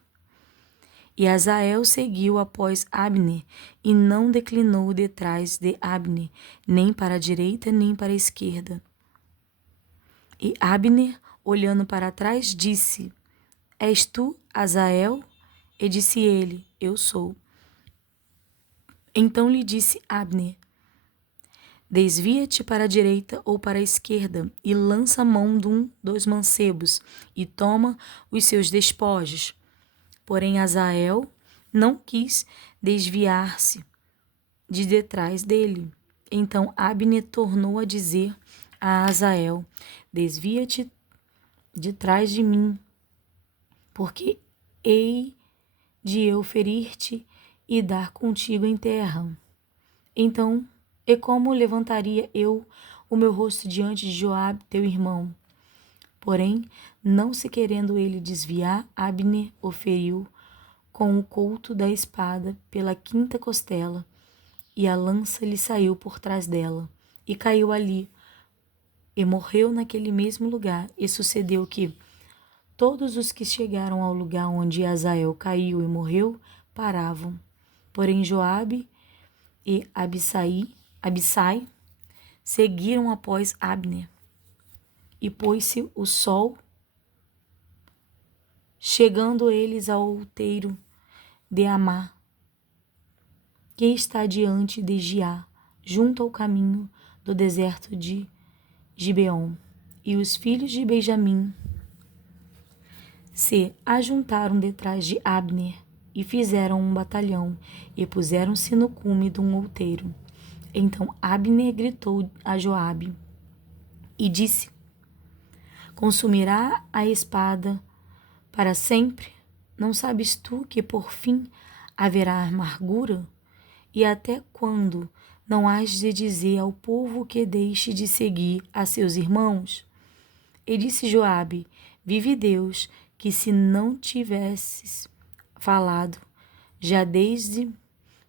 E Azael seguiu após Abner, e não declinou detrás de Abner, nem para a direita, nem para a esquerda. E Abner, olhando para trás, disse: És tu, Azael? E disse ele: Eu sou. Então lhe disse Abner: Desvia-te para a direita ou para a esquerda, e lança a mão de um dos mancebos, e toma os seus despojos. Porém Azael não quis desviar-se de detrás dele. Então Abner tornou a dizer a Azael: Desvia-te de trás de mim, porque hei de eu ferir-te e dar contigo em terra. Então, e como levantaria eu o meu rosto diante de Joabe, teu irmão? Porém, não se querendo ele desviar, Abner o feriu com o couto da espada pela 5ª costela, e a lança lhe saiu por trás dela, e caiu ali, e morreu naquele mesmo lugar. E sucedeu que todos os que chegaram ao lugar onde Azael caiu e morreu, paravam. Porém Joabe e Abissai seguiram após Abner. E pôs-se o sol, chegando eles ao outeiro de Amá, que está diante de Giá, junto ao caminho do deserto de Gibeon. E os filhos de Benjamim se ajuntaram detrás de Abner e fizeram um batalhão e puseram-se no cume de um outeiro. Então Abner gritou a Joabe e disse: Consumirá a espada para sempre? Não sabes tu que por fim haverá amargura? E até quando não hás de dizer ao povo que deixe de seguir a seus irmãos? E disse Joabe: Vive Deus, que se não tivesses falado, já desde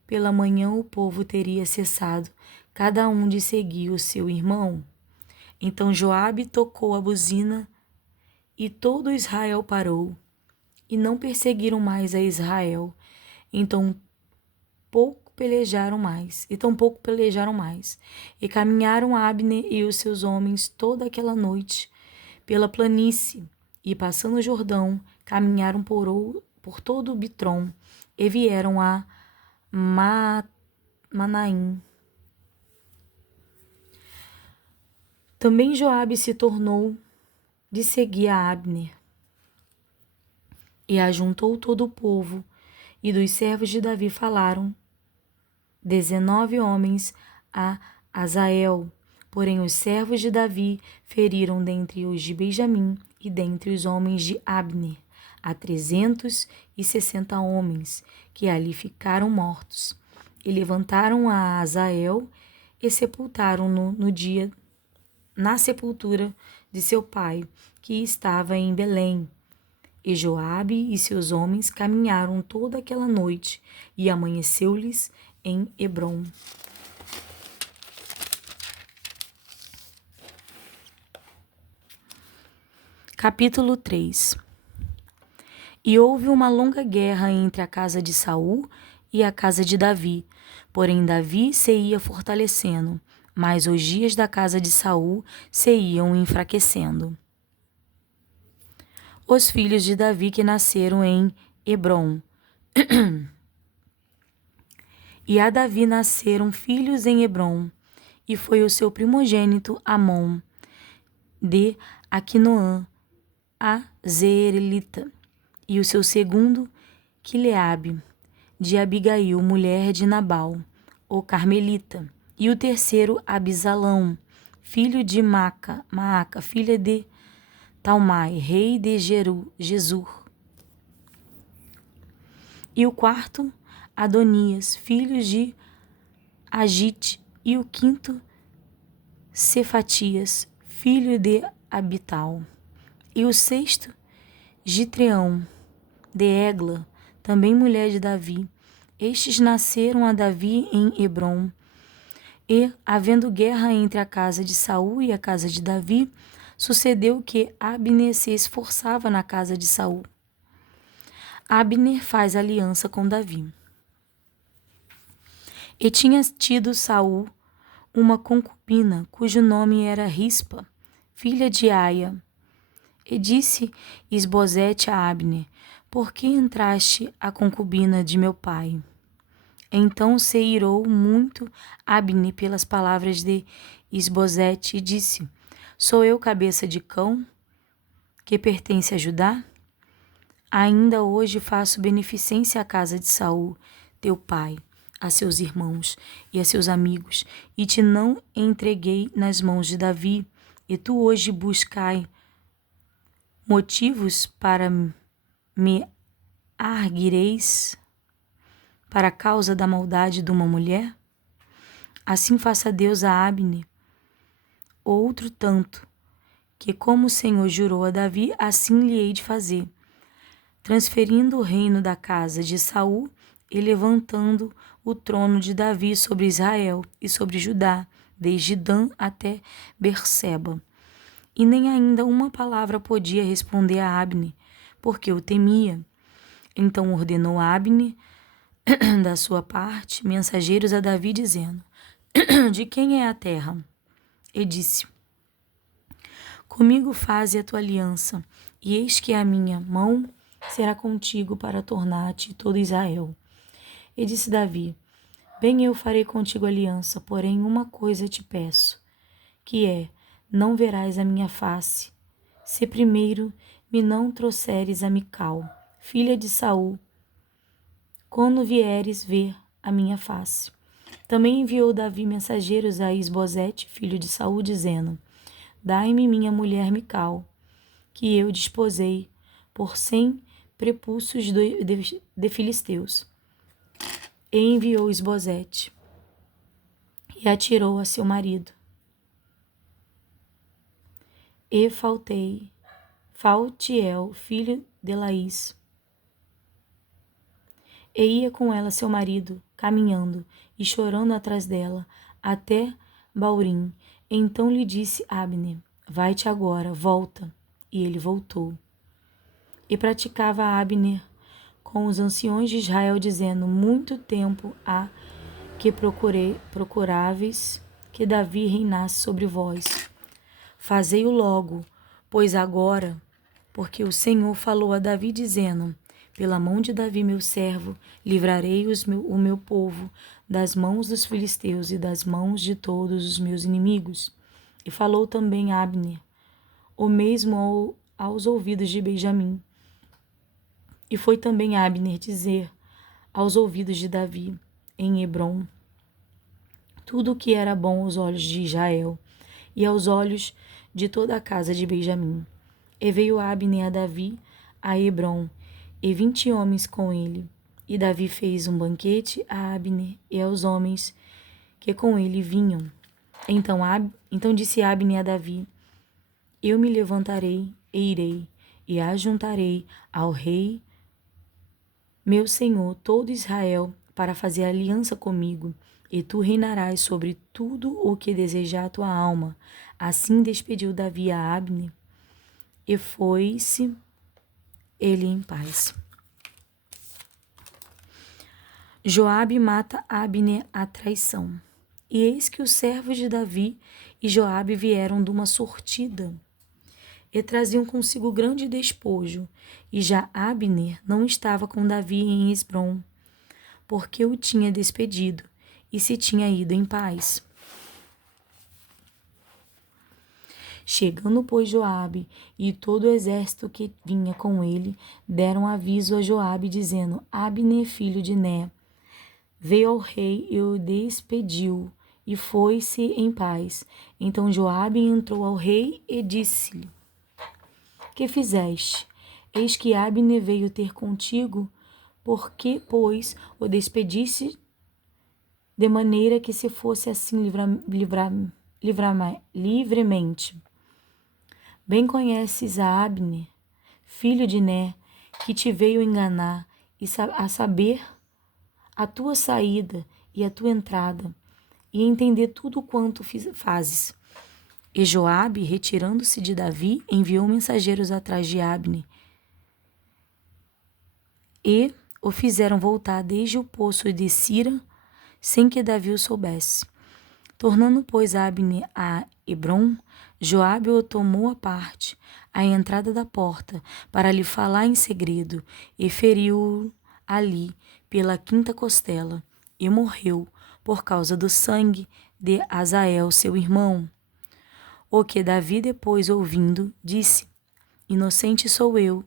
pela manhã o povo teria cessado, cada um de seguir o seu irmão. Então Joabe tocou a buzina e todo Israel parou, e não perseguiram mais a Israel. Então tampouco pelejaram mais. E caminharam Abner e os seus homens toda aquela noite pela planície, e passando o Jordão, caminharam por todo o Bitrom, e vieram a Manaim. Também Joabe se tornou de seguir a Abner, e ajuntou todo o povo, e dos servos de Davi falaram 19 homens a Azael. Porém os servos de Davi feriram dentre os de Benjamim e dentre os homens de Abner a 360 homens, que ali ficaram mortos. E levantaram a Azael e sepultaram-no na sepultura de seu pai, que estava em Belém. E Joabe e seus homens caminharam toda aquela noite, e amanheceu-lhes em Hebrom. Capítulo 3. E houve uma longa guerra entre a casa de Saul e a casa de Davi. Porém Davi se ia fortalecendo, mas os dias da casa de Saul se iam enfraquecendo. Os filhos de Davi que nasceram em Hebrom. E a Davi nasceram filhos em Hebrom, e foi o seu primogênito Amon, de Aquinoã, a Zerelita, e o seu segundo Quileabe, de Abigail, mulher de Nabal, o Carmelita, e o terceiro Abisalão, filho de Maaca, filha de Talmai, rei de Jesur. E o quarto Adonias, filho de Agite, e o quinto Cefatias, filho de Abital. E o sexto Gitreão, de Egla, também mulher de Davi. Estes nasceram a Davi em Hebrom. E, havendo guerra entre a casa de Saul e a casa de Davi, sucedeu que Abner se esforçava na casa de Saul. Abner faz aliança com Davi. E tinha tido Saul uma concubina, cujo nome era Rispa, filha de Aia. E disse Isbosete a Abner: Por que entraste a concubina de meu pai? Então se irou muito Abner pelas palavras de Isbosete e disse: Sou eu cabeça de cão, que pertence a Judá? Ainda hoje faço beneficência à casa de Saul, teu pai, a seus irmãos e a seus amigos, e te não entreguei nas mãos de Davi, e tu hoje buscai motivos para me arguireis para a causa da maldade de uma mulher? Assim faça Deus a Abner outro tanto, que como o Senhor jurou a Davi, assim lhe hei de fazer, transferindo o reino da casa de Saul e levantando o trono de Davi sobre Israel e sobre Judá, desde Dan até Berseba. E nem ainda uma palavra podia responder a Abner, porque o temia. Então ordenou Abner, da sua parte, mensageiros a Davi, dizendo: De quem é a terra? E disse: Comigo faze a tua aliança, e eis que a minha mão será contigo para tornar-te todo Israel. E disse Davi: Bem, eu farei contigo aliança, porém uma coisa te peço, que é: não verás a minha face, se primeiro me não trouxeres a Mical, filha de Saul, quando vieres ver a minha face. Também enviou Davi mensageiros a Isbosete, filho de Saul, dizendo: Dai-me minha mulher Mical, que eu desposei por 100 prepúcios de filisteus. E enviou Isbosete e atirou a seu marido. E Faltiel, filho de Laís, e ia com ela seu marido, caminhando e chorando atrás dela, até Baurim. Então lhe disse Abner: Vai-te agora, volta. E ele voltou. E praticava Abner com os anciões de Israel, dizendo: Muito tempo há que procuráveis que Davi reinasse sobre vós. Fazei-o logo, pois agora, porque o Senhor falou a Davi, dizendo: Pela mão de Davi, meu servo, livrarei o meu povo das mãos dos filisteus e das mãos de todos os meus inimigos. E falou também Abner, o mesmo aos ouvidos de Benjamim. E foi também Abner dizer aos ouvidos de Davi, em Hebrom, tudo o que era bom aos olhos de Israel e aos olhos de toda a casa de Benjamim. E veio Abner a Davi a Hebrom, e 20 homens com ele. E Davi fez um banquete a Abner e aos homens que com ele vinham. Então disse Abner a Davi: Eu me levantarei e irei, e ajuntarei ao rei, meu senhor, todo Israel, para fazer aliança comigo, e tu reinarás sobre tudo o que desejar a tua alma. Assim despediu Davi a Abner, e foi-se ele em paz. Joabe mata Abner à traição. E eis que os servos de Davi e Joabe vieram de uma sortida, e traziam consigo grande despojo. E já Abner não estava com Davi em Esbrom, porque o tinha despedido, e se tinha ido em paz. Chegando, pois, Joabe e todo o exército que vinha com ele, deram aviso a Joabe, dizendo: Abner, filho de Né, veio ao rei e o despediu, e foi-se em paz. Então Joabe entrou ao rei e disse-lhe: Que fizeste? Eis que Abner veio ter contigo, porque, pois, o despedisse, de maneira que se fosse assim livremente. Bem conheces a Abner, filho de Né, que te veio enganar, e a saber a tua saída e a tua entrada, e entender tudo quanto fazes. E Joabe, retirando-se de Davi, enviou mensageiros atrás de Abner, e o fizeram voltar desde o poço de Sira, sem que Davi o soubesse. Tornando, pois, Abner a Hebrom, Joabe o tomou à parte, à entrada da porta, para lhe falar em segredo, e feriu-o ali pela quinta costela, e morreu por causa do sangue de Azael, seu irmão. O que Davi, depois ouvindo, disse: Inocente sou eu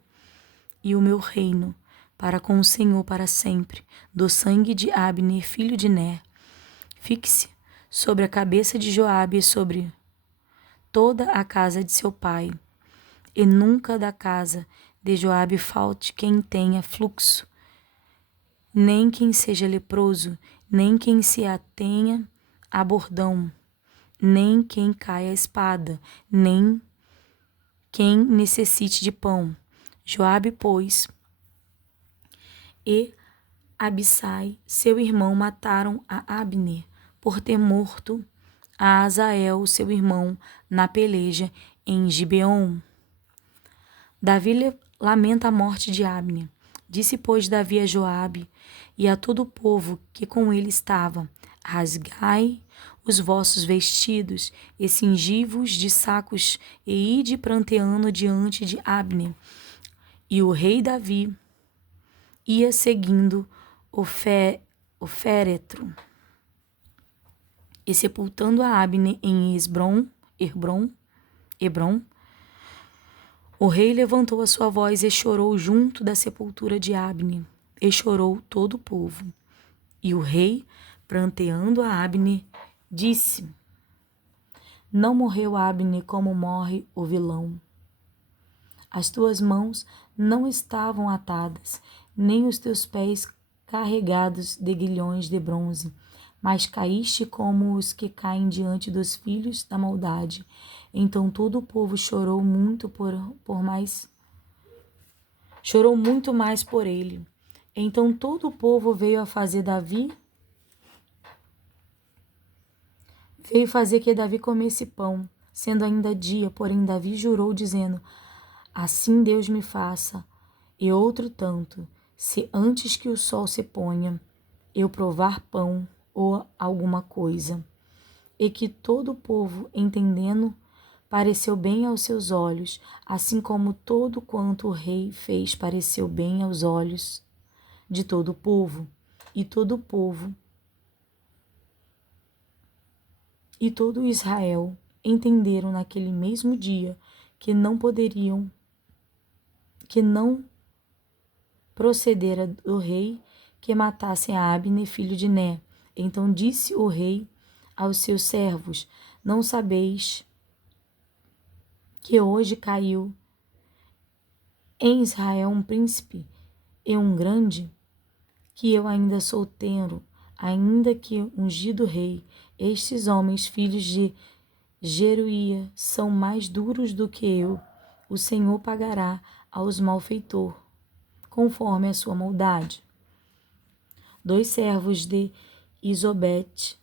e o meu reino para com o Senhor para sempre, do sangue de Abner, filho de Ner. Fixe sobre a cabeça de Joabe e sobre toda a casa de seu pai, e nunca da casa de Joabe falte quem tenha fluxo, nem quem seja leproso, nem quem se atenha a bordão, nem quem caia a espada, nem quem necessite de pão. Joabe, pois, e Abissai, seu irmão, mataram a Abner, por ter morto a Azael, seu irmão, na peleja em Gibeon. Davi lamenta a morte de Abner. Disse, pois, Davi a Joabe e a todo o povo que com ele estava: Rasgai os vossos vestidos e cingi-vos de sacos e ide pranteando diante de Abner. E o rei Davi ia seguindo o féretro e sepultando a Abner em Hebrom, O rei levantou a sua voz e chorou junto da sepultura de Abner, e chorou todo o povo. E o rei, pranteando a Abner, disse: Não morreu Abner como morre o vilão. As tuas mãos não estavam atadas, nem os teus pés carregados de grilhões de bronze, mas caíste como os que caem diante dos filhos da maldade. Então todo o povo chorou muito mais por ele. Então todo o povo veio fazer que Davi comesse pão, sendo ainda dia, porém Davi jurou, dizendo: Assim Deus me faça, e outro tanto, se antes que o sol se ponha, eu provar pão ou alguma coisa. E que todo o povo, entendendo, pareceu bem aos seus olhos, assim como todo quanto o rei fez pareceu bem aos olhos de todo o povo. E todo o povo e todo Israel entenderam naquele mesmo dia que não procedera do rei que matassem a Abner, filho de Ner. Então disse o rei aos seus servos: Não sabeis que hoje caiu em Israel um príncipe e um grande, que eu ainda sou tenro, ainda que ungido rei? Estes homens, filhos de Jeruía, são mais duros do que eu. O Senhor pagará aos malfeitores, conforme a sua maldade. 2 servos de Isbosete,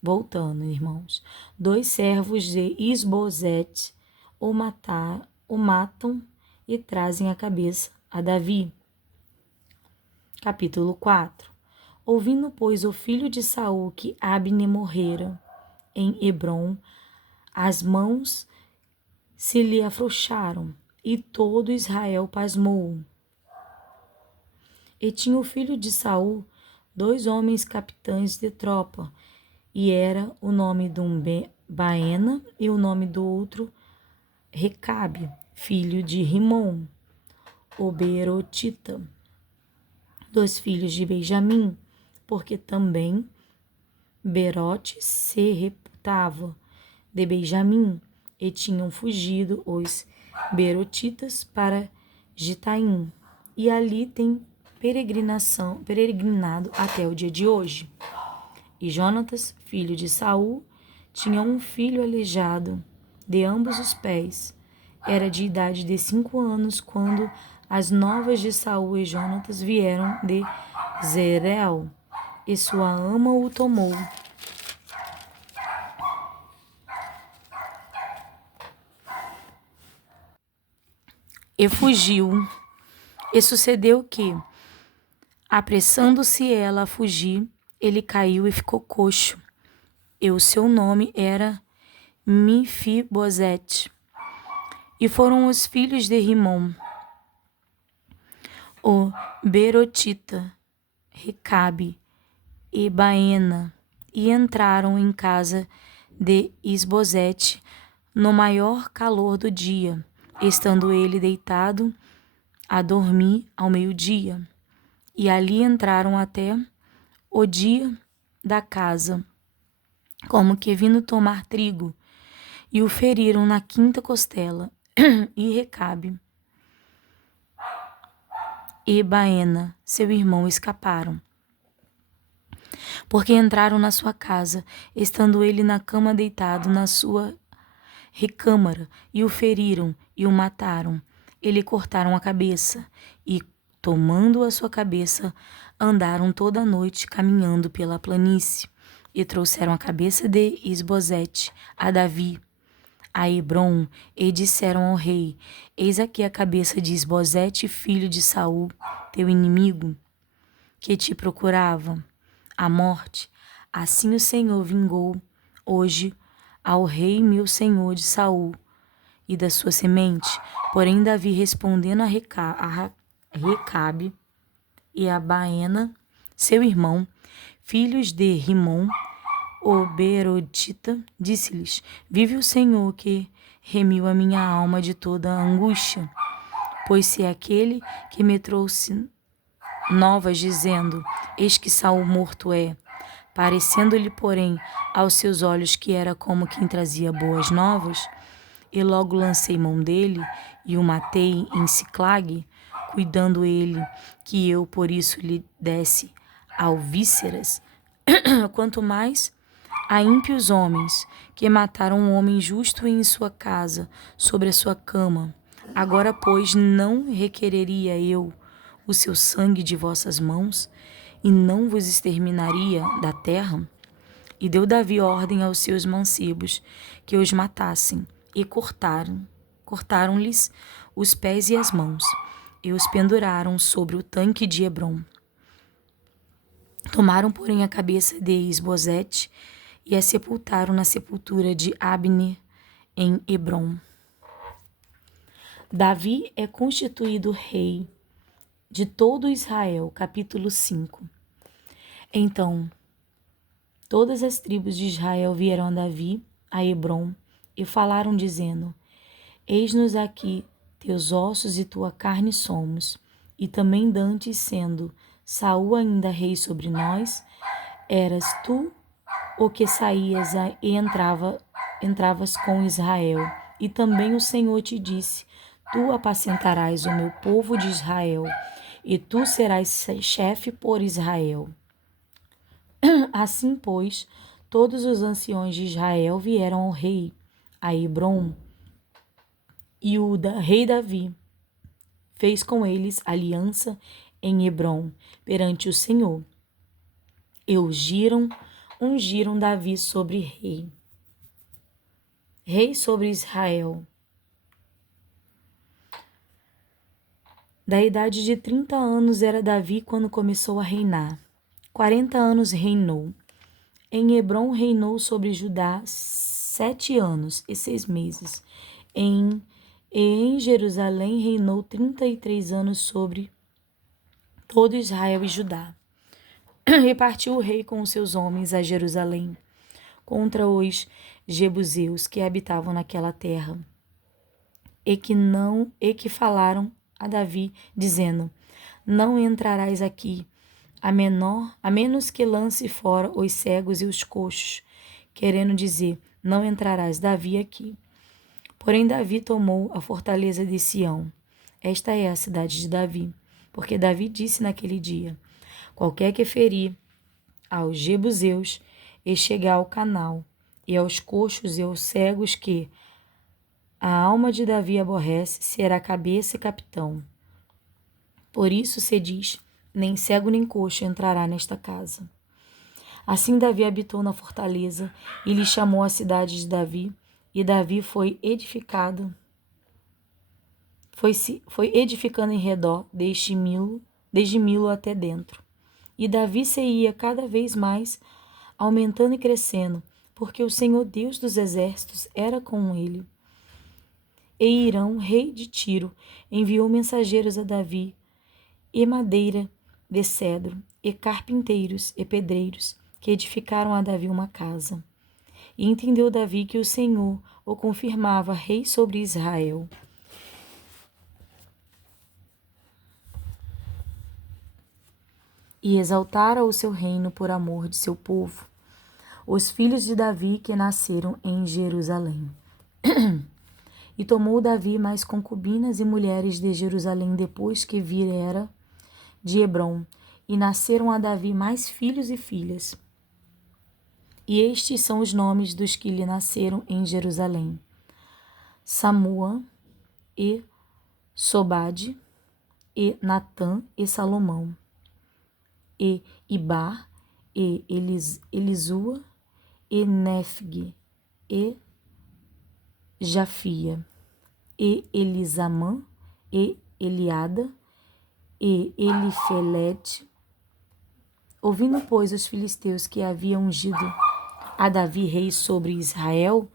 voltando, irmãos. 2 servos de Isbosete o matam e trazem a cabeça a Davi. Capítulo 4. Ouvindo, pois, o filho de Saul que Abner morrera em Hebrom, as mãos se lhe afrouxaram, e todo Israel pasmou. E tinha o filho de Saul 2 homens capitães de tropa, e era o nome de um Baena e o nome do outro Recabe, filho de Rimom, o Beerotita, 2 filhos de Benjamim, porque também Berote se reputava de Benjamim, e tinham fugido os Beerotitas para Gitaim, e ali tem peregrinado até o dia de hoje. E Jonatas, filho de Saul, tinha um filho aleijado de ambos os pés. Era de idade de 5 anos quando as novas de Saul e Jonatas vieram de Zerel, e sua ama o tomou. E fugiu. E sucedeu que, apressando-se ela a fugir, ele caiu e ficou coxo. E o seu nome era Mifibosete. E foram os filhos de Rimom, o Berotita, Recabe e Baena, e entraram em casa de Isbosete no maior calor do dia, estando ele deitado a dormir ao meio-dia. E ali entraram até o dia da casa, como que vindo tomar trigo, e o feriram na 5ª costela. E Recabe e Baena, seu irmão, escaparam, porque entraram na sua casa, estando ele na cama deitado na sua recâmara, e o feriram e o mataram. E lhe cortaram a cabeça, e, tomando a sua cabeça, andaram toda a noite caminhando pela planície, e trouxeram a cabeça de Isbosete a Davi, a Hebrom, e disseram ao rei: Eis aqui a cabeça de Isbosete, filho de Saul, teu inimigo, que te procurava a morte. Assim o Senhor vingou hoje ao rei meu senhor de Saul e da sua semente. Porém Davi, respondendo a Recabe e a Baena, seu irmão, filhos de Rimom, o Beerotita, disse-lhes: Vive o Senhor que remiu a minha alma de toda a angústia. Pois se aquele que me trouxe novas, dizendo: Eis que Saul morto é, parecendo-lhe, porém, aos seus olhos que era como quem trazia boas novas, e logo lancei mão dele e o matei em Siclague, cuidando ele que eu por isso lhe desse alvíceras, quanto mais a ímpios homens que mataram um homem justo em sua casa, sobre a sua cama. Agora, pois, não requereria eu o seu sangue de vossas mãos, e não vos exterminaria da terra? E deu Davi ordem aos seus mancebos que os matassem, e cortaram-lhes os pés e as mãos, e os penduraram sobre o tanque de Hebrom. Tomaram, porém, a cabeça de Isbosete e a sepultaram na sepultura de Abner em Hebrom. Davi é constituído rei de todo Israel, capítulo 5. Então, todas as tribos de Israel vieram a Davi, a Hebrom, e falaram, dizendo: Eis-nos aqui, teus ossos e tua carne somos. E também dantes, sendo Saul ainda rei sobre nós, eras tu o que saías e entravas com Israel. E também o Senhor te disse: Tu apacentarás o meu povo de Israel, e tu serás chefe por Israel. Assim, pois, todos os anciões de Israel vieram ao rei, a Hebrom, e o rei Davi fez com eles aliança em Hebrom perante o Senhor. E ungiram Davi sobre rei sobre Israel. Da idade de 30 anos era Davi quando começou a reinar. 40 anos reinou. Em Hebrom reinou sobre Judá 7 anos e 6 meses. Em Jerusalém reinou 33 anos sobre todo Israel e Judá. Repartiu o rei com os seus homens a Jerusalém contra os jebuseus que habitavam naquela terra, e que falaram a Davi, dizendo: Não entrarás aqui, a menos que lance fora os cegos e os coxos, querendo dizer: Não entrarás, Davi, aqui. Porém Davi tomou a fortaleza de Sião. Esta é a cidade de Davi, porque Davi disse naquele dia: Qualquer que ferir aos jebuseus e chegar ao canal, e aos coxos e aos cegos que a alma de Davi aborrece, será cabeça e capitão. Por isso se diz: nem cego nem coxo entrará nesta casa. Assim Davi habitou na fortaleza e lhe chamou a cidade de Davi, e Davi foi edificando em redor desde Milo até dentro. E Davi se ia cada vez mais aumentando e crescendo, porque o Senhor Deus dos exércitos era com ele. E Irão, rei de Tiro, enviou mensageiros a Davi, e madeira de cedro, e carpinteiros e pedreiros, que edificaram a Davi uma casa. E entendeu Davi que o Senhor o confirmava rei sobre Israel. E exaltara o seu reino por amor de seu povo, os filhos de Davi que nasceram em Jerusalém. E tomou Davi mais concubinas e mulheres de Jerusalém depois que viera de Hebrom, e nasceram a Davi mais filhos e filhas. E estes são os nomes dos que lhe nasceram em Jerusalém: Samua, e Sobade, e Natã, e Salomão, e Ibar, e Elisua, e Nefgue, e Jafia, e Elisamã, e Eliada, e Elifelete. Ouvindo, pois, os filisteus que haviam ungido a Davi rei sobre Israel,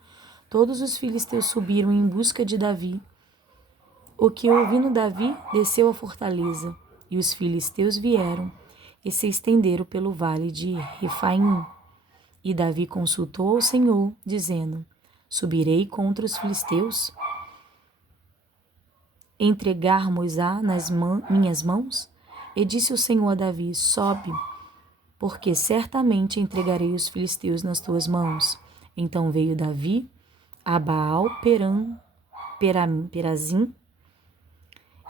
todos os filisteus subiram em busca de Davi. O que, ouvindo Davi, desceu à fortaleza, e os filisteus vieram e se estenderam pelo vale de Refaim, E Davi consultou ao Senhor, dizendo: Subirei contra os filisteus? Entregar-mos-á nas minhas mãos? E disse o Senhor a Davi: Sobe, porque certamente entregarei os filisteus nas tuas mãos. Então veio Davi a Baal-Perazim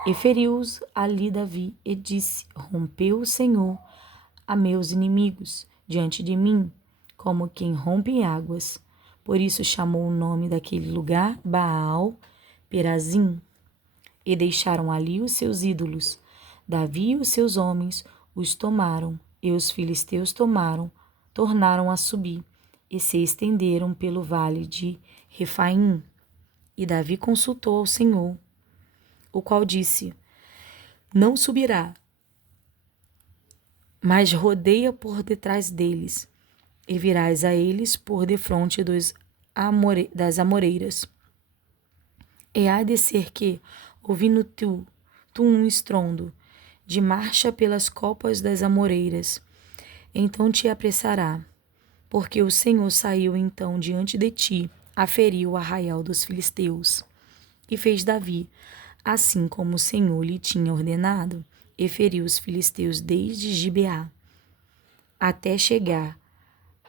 e feriu-os ali Davi, e disse: Rompeu o Senhor a meus inimigos diante de mim, como quem rompe águas. Por isso chamou o nome daquele lugar Baal-Perazim, e deixaram ali os seus ídolos. Davi e os seus homens os tomaram, e os filisteus tornaram a subir, e se estenderam pelo vale de Refaim. E Davi consultou ao Senhor, o qual disse: Não subirá, mas rodeia por detrás deles, e virás a eles por defronte das amoreiras. E há de ser que, ouvindo tu um estrondo de marcha pelas copas das amoreiras, então te apressará, porque o Senhor saiu então diante de ti, a ferir o arraial dos filisteus. E fez Davi, assim como o Senhor lhe tinha ordenado, e feriu os filisteus desde Gibeá até chegar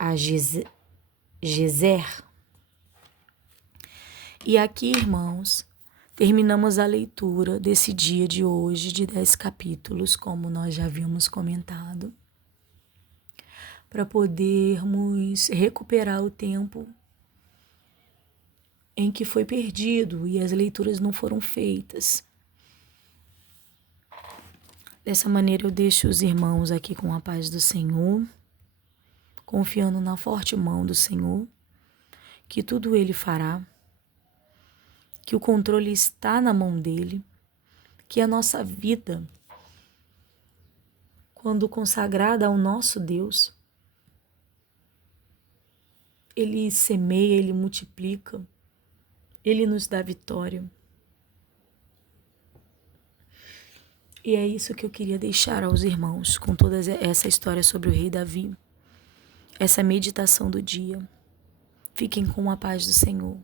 a Gezer. E aqui, irmãos, terminamos a leitura desse dia de hoje, de 10 capítulos, como nós já havíamos comentado, para podermos recuperar o tempo em que foi perdido e as leituras não foram feitas. Dessa maneira eu deixo os irmãos aqui com a paz do Senhor, confiando na forte mão do Senhor, que tudo Ele fará, que o controle está na mão dEle, que a nossa vida, quando consagrada ao nosso Deus, Ele semeia, Ele multiplica, Ele nos dá vitória. E é isso que eu queria deixar aos irmãos, com toda essa história sobre o rei Davi, essa meditação do dia. Fiquem com a paz do Senhor.